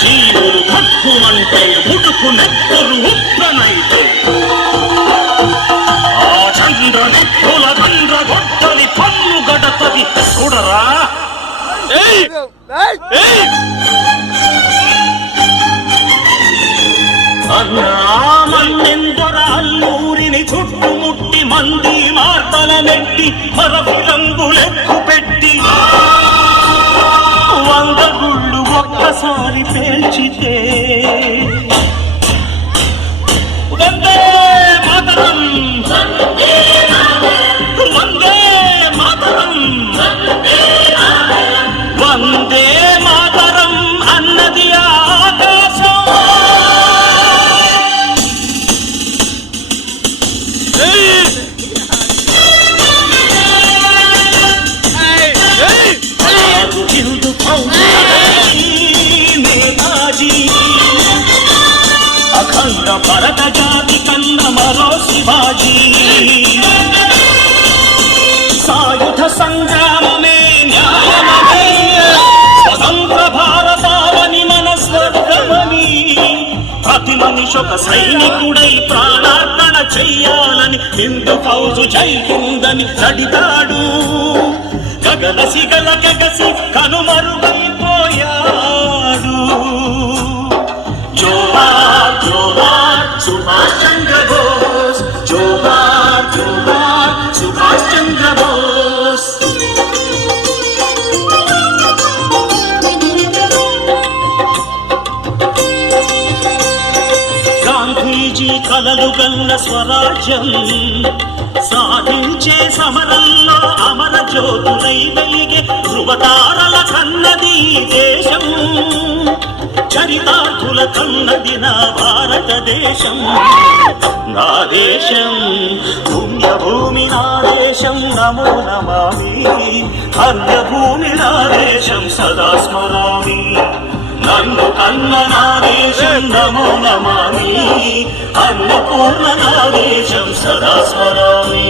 జీవులు భక్కుమంటే ముడుకు నెత్తురు ఉప్రనైతే ఆ చంద్ర నెప్పుల దండ్ర గొట్టలి పన్ను గడతది చూడరా. అన్నామన్నెందొర అల్లూరిని చుట్టుముట్టి మంది మార్తల నెట్టి మరపిలంగులెక్కు పెట్టి 100 గుళ్ళు ఒక్కసారి పేల్చితే వందే మాతరం వందే మాతరం వందే మాతరం అన్నది ఆకాశం. నేతాజీ అఖండ భరత జాతి కన్న మరో శివాజీ సాయుధ సంగ్రామమే న్యాయమనే స్వతంత్ర భారతావని మన స్వర్గమని ప్రతి మనిషొక సైనికుడై ప్రాణార్పణ చెయ్యాలని హిందూ ఫౌజు జై హిందని నడితాడు. గగన సిగల గగసి కనుమరుగైపోయాడు. జోహార్ జోహార్ సుభాష్ చంద్ర బోస్, జోహార్ జోహార్ సుభాష్ చంద్ర బోస్. గాంధీజీ కలలు గల్ల స్వరాజ్యం సాధించే సమరంలో అమర జ్యోతులై వెలిగే ధృవతారల కన్నది దేశం. చరితార్థుల కన్నది నా భారతదేశం. నా దేశం పుణ్యభూమి నా దేశం నమో నమామి. అన్యభూమి నా దేశం సదా స్మరామి. నన్ను కన్న నా దేశం నమో నమామి. అన్నపూర్ణ నా దేశం సదా స్మరామి.